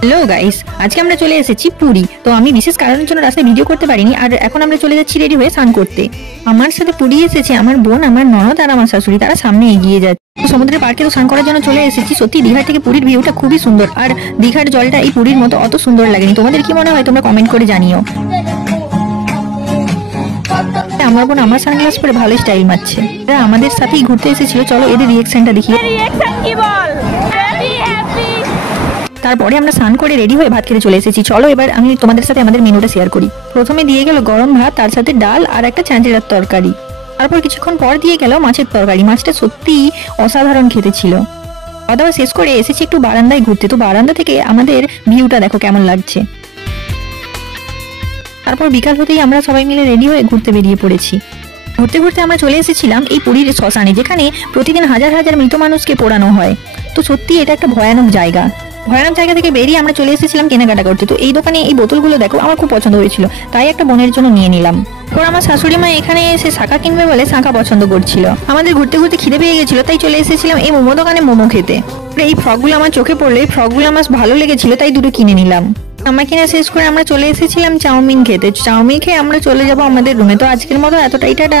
Hello guys, আজকে আমরা চলে এসেছি পুরী। তো আমি বিশেষ কারণের জন্য রাস্তায় ভিডিও করতে পারিনি, আর এখন আমরা চলে যাচ্ছি রেডি হয়ে স্নান করতে। আমার সাথে পুরী এসেছে আমার বোন, আমার ননদ আর আমার শাশুড়ি, তারা সামনে এগিয়ে যাচ্ছে। সমুদ্রের পার্কে তো স্নান করার জন্য চলে এসেছি। সত্যি দীঘার থেকে পুরীর ভিউটা খুবই সুন্দর, আর দীঘার জলটা এই পুরীর মতো অত সুন্দর লাগেনি। তোমাদের কি মনে হয় তোমরা কমেন্ট করে জানিও। আমার বোন আমার সানগ্লাস পরে ভালো স্টাইল মারছে। এরা আমাদের সাথেই ঘুরতে এসেছিল, চলো এদের রিঅ্যাকশনটা দেখি। তারপরে আমরা স্নান করে রেডি হয়ে ভাত খেতে চলে এসেছি। চলো এবার আমি তোমাদের সাথে আমাদের মেনুটা শেয়ার করি। প্রথমে দিয়ে গেল গরম ভাত, তার সাথে ডাল আর একটা চাঁচের তরকারি। তারপর কিছুক্ষণ পর দিয়ে গেল মাছের তরকারি। মাছটা সত্যি অসাধারণ খেতে ছিল। খাওয়া দাওয়া শেষ করে এসেছি একটু বারান্দায় ঘুরতে। তো বারান্দা থেকে আমাদের ভিউটা দেখো কেমন লাগছে। তারপর বিকাল হতেই আমরা সবাই মিলে রেডি হয়ে ঘুরতে বেরিয়ে পড়েছি। ঘুরতে ঘুরতে আমরা চলে এসেছিলাম এই পুরীর শ্মশানে, যেখানে প্রতিদিন হাজার হাজার মৃত মানুষকে পোড়ানো হয়। তো সত্যি এটা একটা ভয়ানক জায়গা। ভয়ানক জায়গা থেকে বেরিয়ে আমরা চলে এসেছিলাম কেনাকাটা করতে। তো এই দোকানে এই বোতলগুলো দেখো আমার খুব পছন্দ হয়েছিল, তাই একটা বোনের জন্য নিয়ে নিলাম। তারপর আমার শাশুড়ি মা এখানে এসে শাঁখা কিনবে বলে শাঁখা পছন্দ করছিল। আমাদের ঘুরতে ঘুরতে খিদে পেয়ে গেছিল, তাই চলে এসেছিলাম এই মোমো দোকানে মোমো খেতে। এই ফ্রকগুলো আমার চোখে পড়লো, এই ফ্রকগুলো আমার ভালো লেগেছিল, তাই দুটো কিনে নিলাম। আমার কিনা শেষ করে আমরা চলে এসেছিলাম চাউমিন খেতে। চাউমিন খেয়ে আমরা চলে যাবো আমাদের রুমে। তো আজকের মতো এতটাই, টাটা।